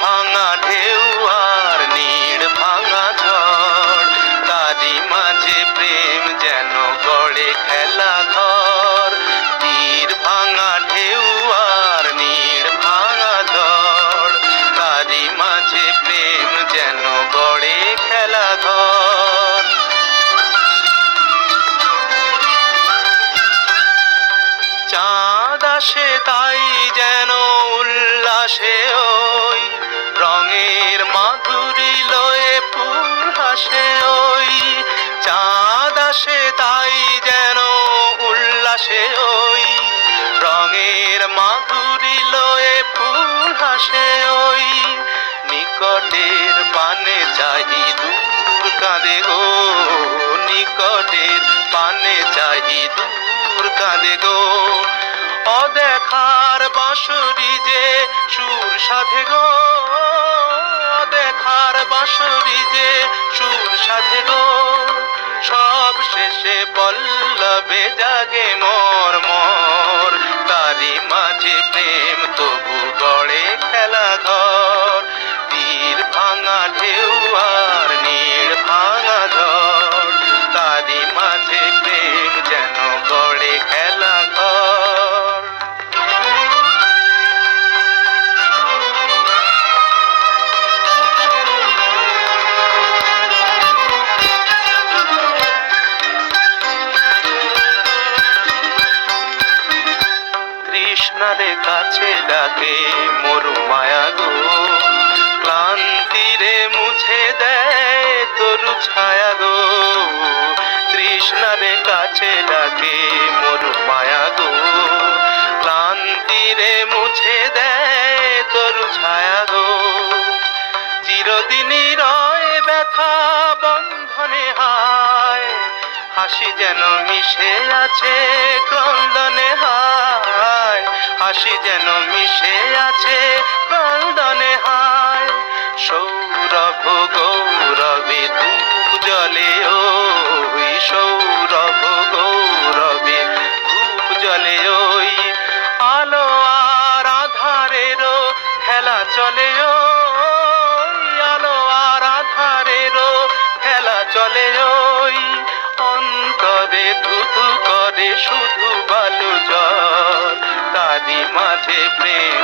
ভাঙা ঢেউ আর নীড় ভাঙা ঝড়, তারই মাঝে প্রেম যেন গড়ে খেলা ঘর। তীর ভাঙা ঢেউ আর নীড় ভাঙা ঝড়, তারই মাঝে প্রেম যেন গড়ে খেলা ঘর। চাঁদ আসে তাই যেন উল্লাসে ওই, রঙের মাধুরী লয়ে ফুল হাসে ওই। চাঁদ আসে তাই যেন উল্লাসে ওই, রঙের মাধুরী লয়ে ফুল হাসে ওই। নিকটের পানে চাহি দূর কাঁদে গো, নিকটের পানে চাহি দূর কাঁদে গো। অদেখার বাঁশরি যে সুর সাধে গো, অদেখার বাঁশরি যে সুর সাধে গো। সব শেষে পল্লবে জাগে মোর মোর, তারই মাঝে প্রেম তবু গড়ে খেলা ঘর। তীর ভাঙা ঢেউ আর নীড় ভাঙা ঝড়, তারই মাঝে প্রেম যেন গড়ে খেলা ঘর। তৃষ্ণারে কাছে ডাকে মরু মায়া গো, ক্লান্তিরে মুছে দেয় তরু ছায়া গো। তৃষ্ণারে কাছে ডাকে মরু মায়া গো, ক্লান্তিরে মুছে দেয় তরু ছায়া গো। চিরদিনই রয় ব্যথা বন্ধনে হায়, হাসি যেন মিশে আছে ক্রন্দনে হায়, হাসি যেন মিশে আছে ক্রন্দনে হায়। সৌরভ গৌরবে ধূপ জ্বলে ওই, সৌরভ গৌরবে ধূপ জ্বলে ওই। আলো আর আধারেরও খেলা চলে ওই, আলো আর আধারেরও খেলা চলে ওই। অন্তরে ধুধু করে শুধু বালু জল, তারই মাঝে প্রেম